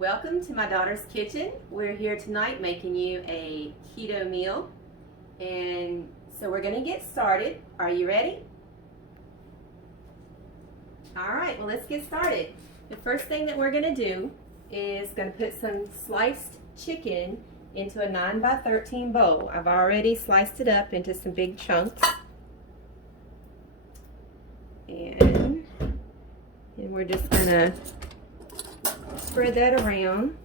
Welcome to my daughter's kitchen. We're here tonight making you a keto meal, and so we're going to get started. Are you ready? Alright, well let's get started. The first thing that we're going to do is going to put some sliced chicken into a 9x13 bowl. I've already sliced it up into some big chunks. And we're just going to spread that around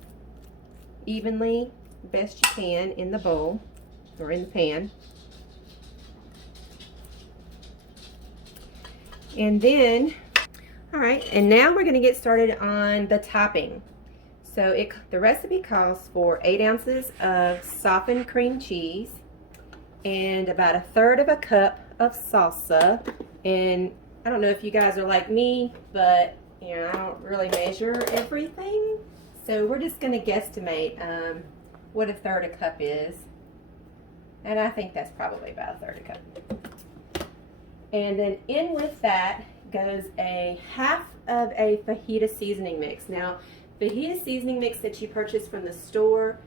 evenly, best you can, in the bowl or in the pan. And then, alright, and now we're going to get started on the topping. So the recipe calls for 8 ounces of softened cream cheese and about 1/3 cup of salsa. And I don't know if you guys are like me, but you know, I don't really measure everything. So we're just going to guesstimate what 1/3 cup is. And I think that's probably about 1/3 cup. And then in with that goes a 1/2 of a fajita seasoning mix. Now, fajita seasoning mix that you purchase from the store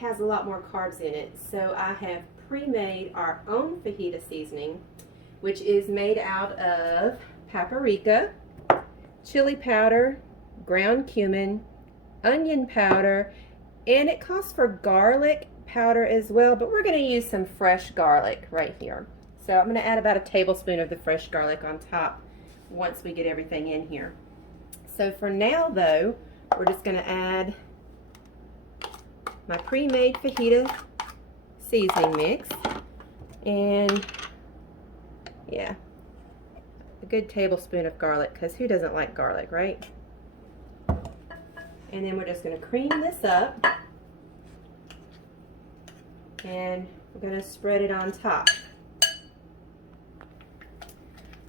has a lot more carbs in it. So I have pre-made our own fajita seasoning, which is made out of paprika, chili powder, ground cumin, onion powder, and it calls for garlic powder as well, but we're going to use some fresh garlic right here. So I'm going to add about 1 tablespoon of the fresh garlic on top once we get everything in here. So for now though, we're just going to add my pre-made fajita seasoning mix, and yeah, a good tablespoon of garlic, because who doesn't like garlic, right? And then we're just going to cream this up, and we're going to spread it on top.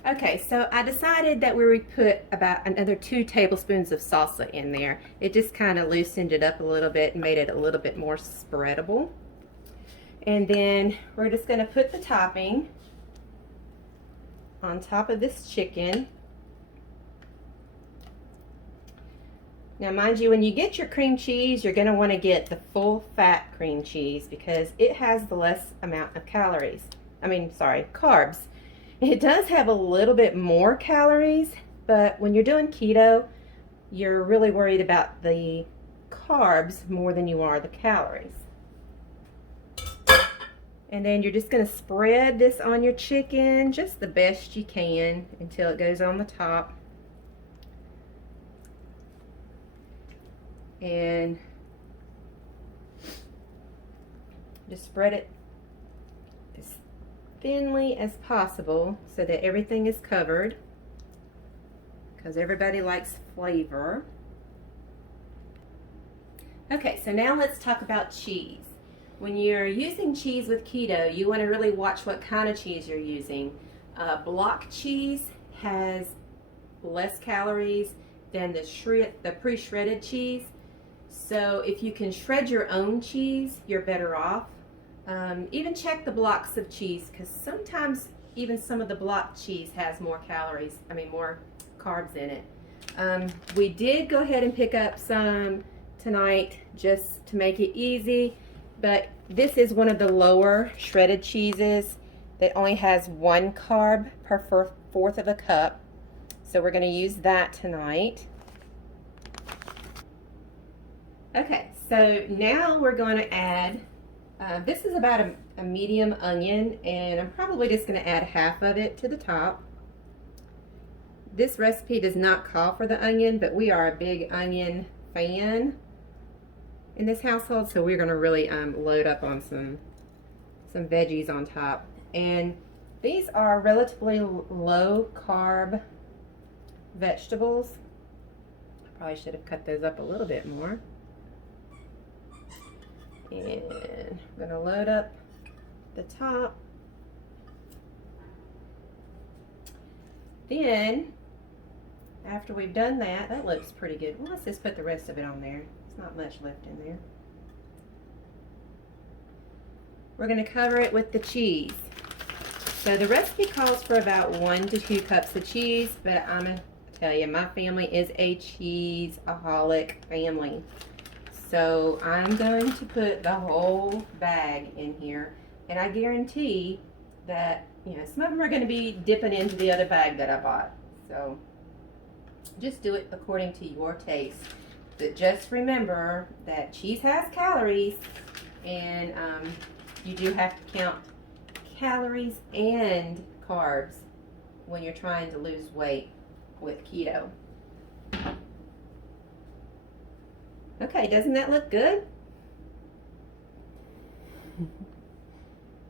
Okay, so I decided that we would put about another 2 tablespoons of salsa in there. It just kind of loosened it up a little bit and made it a little bit more spreadable. And then we're just going to put the topping on top of this chicken. Now mind you, when you get your cream cheese, you're going to want to get the full fat cream cheese because it has the less amount of calories. Carbs. It does have a little bit more calories, but when you're doing keto, you're really worried about the carbs more than you are the calories. And then you're just going to spread this on your chicken just the best you can until it goes on the top. And just spread it as thinly as possible so that everything is covered, because everybody likes flavor. Okay, so now let's talk about cheese. When you're using cheese with keto, you want to really watch what kind of cheese you're using. Block cheese has less calories than the pre-shredded cheese. So if you can shred your own cheese, you're better off. Even check the blocks of cheese, because sometimes even some of the block cheese has more more carbs in it. We did go ahead and pick up some tonight just to make it easy. But this is one of the lower shredded cheeses that only has 1 carb per 1/4 cup. So we're going to use that tonight. Okay, so now we're going to add, this is about a medium onion, and I'm probably just going to add 1/2 of it to the top. This recipe does not call for the onion, but we are a big onion fan in this household, so we're going to really load up on some veggies on top. And these are relatively low carb vegetables. I probably should have cut those up a little bit more. And I'm going to load up the top. Then after we've done that, that looks pretty good. Well, let's just put the rest of it on there. There's not much left in there. We're going to cover it with the cheese. So the recipe calls for about 1 to 2 cups of cheese, but I'm going to tell you, my family is a cheese-aholic family. So I'm going to put the whole bag in here, and I guarantee that, you know, some of them are going to be dipping into the other bag that I bought. So just do it according to your taste. But just remember that cheese has calories, and you do have to count calories and carbs when you're trying to lose weight with keto. Okay, doesn't that look good?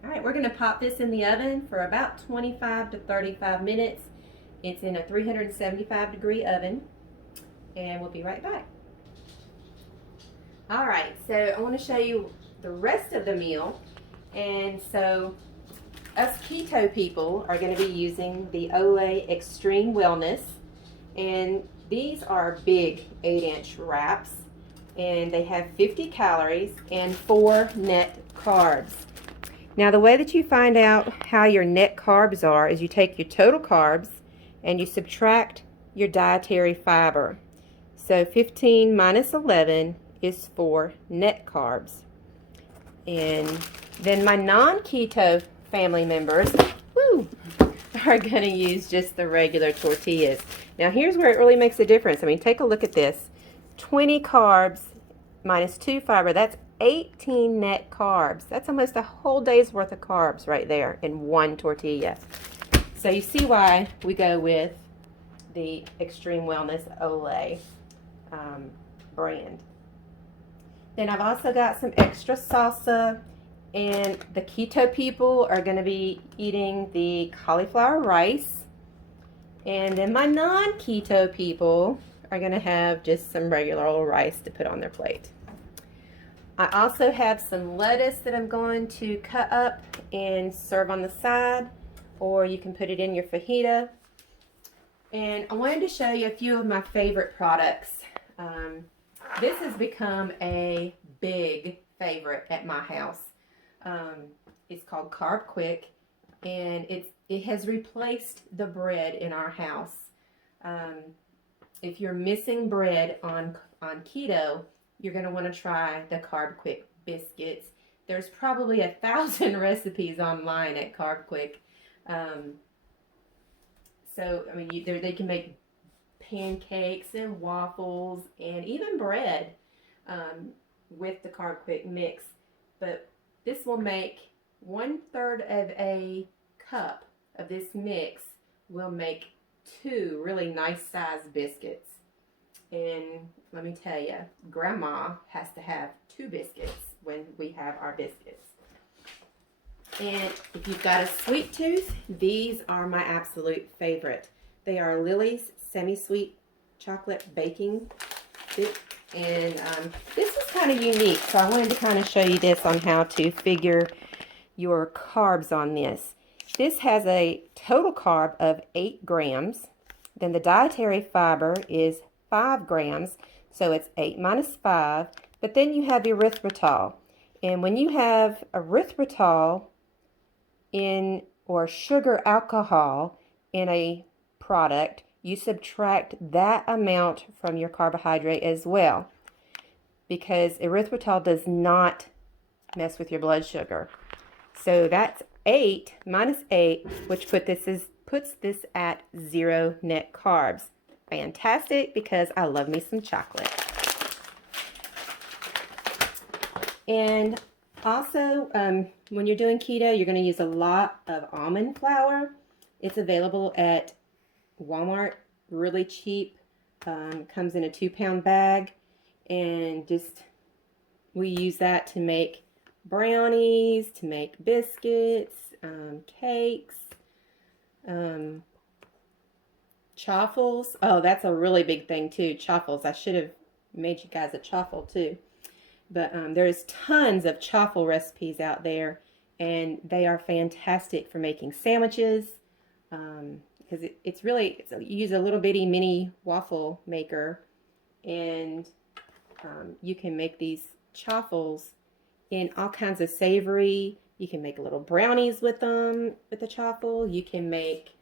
All right, we're going to pop this in the oven for about 25 to 35 minutes. It's in a 375-degree oven, and we'll be right back. All right, so I want to show you the rest of the meal. And so us keto people are going to be using the Olay Extreme Wellness, and these are big 8-inch wraps, and they have 50 calories and 4 net carbs. Now the way that you find out how your net carbs are is you take your total carbs and you subtract your dietary fiber. So 15 minus 11 is 4 net carbs. And then my non-keto family members, are going to use just the regular tortillas. Now here's where it really makes a difference. I mean, take a look at this. 20 carbs minus 2 fiber, that's 18 net carbs. That's almost a whole day's worth of carbs right there in one tortilla. So you see why we go with the Extreme Wellness Olay brand. Then I've also got some extra salsa, and the keto people are going to be eating the cauliflower rice, and then my non-keto people are going to have just some regular old rice to put on their plate. I also have some lettuce that I'm going to cut up and serve on the side, or you can put it in your fajita. And I wanted to show you a few of my favorite products. This has become a big favorite at my house. It's called Carb Quick, and it has replaced the bread in our house. If you're missing bread on keto, you're going to want to try the Carb Quick biscuits. There's probably 1,000 recipes online at Carb Quick. So, I mean, they can make pancakes and waffles and even bread with the Carb Quick mix. But this will make 1/3 of a cup of this mix will make 2 really nice sized biscuits. And let me tell you, Grandma has to have 2 biscuits when we have our biscuits. And if you've got a sweet tooth, these are my absolute favorite. They are Lily's semi-sweet chocolate baking dip. And this is kind of unique, so I wanted to kind of show you this on how to figure your carbs on this. This has a total carb of 8 grams. Then the dietary fiber is 5 grams, so it's 8 minus 5. But then you have erythritol. And when you have erythritol or sugar alcohol in a product, you subtract that amount from your carbohydrate as well, because erythritol does not mess with your blood sugar. So that's 8 minus 8, which puts this at 0 net carbs. Fantastic, because I love me some chocolate. And also, when you're doing keto, you're going to use a lot of almond flour. It's available at Walmart, really cheap. Comes in a 2-pound bag, and we use that to make brownies, to make biscuits, cakes, chaffles. Oh, that's a really big thing too, chaffles. I should have made you guys a chaffle too. But there's tons of chaffle recipes out there, and they are fantastic for making sandwiches. Because you use a little bitty mini waffle maker, and you can make these chaffles in all kinds of savory. You can make little brownies with them, with the chaffle. You can make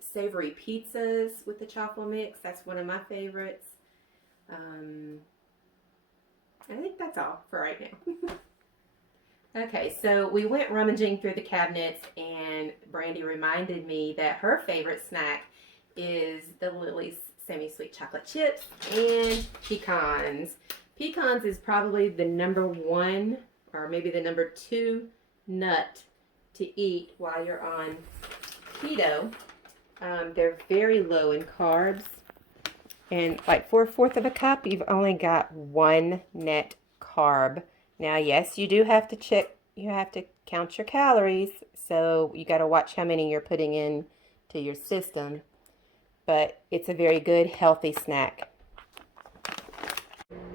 savory pizzas with the chaffle mix. That's one of my favorites. I think that's all for right now. Okay, so we went rummaging through the cabinets, and Brandy reminded me that her favorite snack is the Lily's semi-sweet chocolate chips and pecans. Pecans is probably the #1 or maybe the #2 nut to eat while you're on keto. They're very low in carbs, and like for 1/4 of a cup, you've only got 1 net carb. Now, yes, you do have to check, you have to count your calories, so you got to watch how many you're putting in to your system, but it's a very good, healthy snack.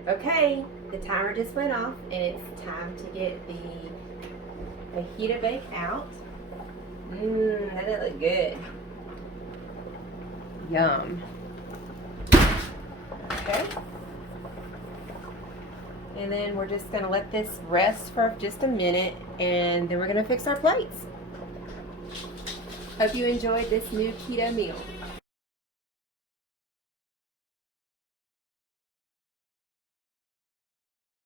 Okay, the timer just went off, and it's time to get the fajita bake out. That look good. Yum. Okay. And then we're just going to let this rest for just a minute, and then we're going to fix our plates. Hope you enjoyed this new keto meal.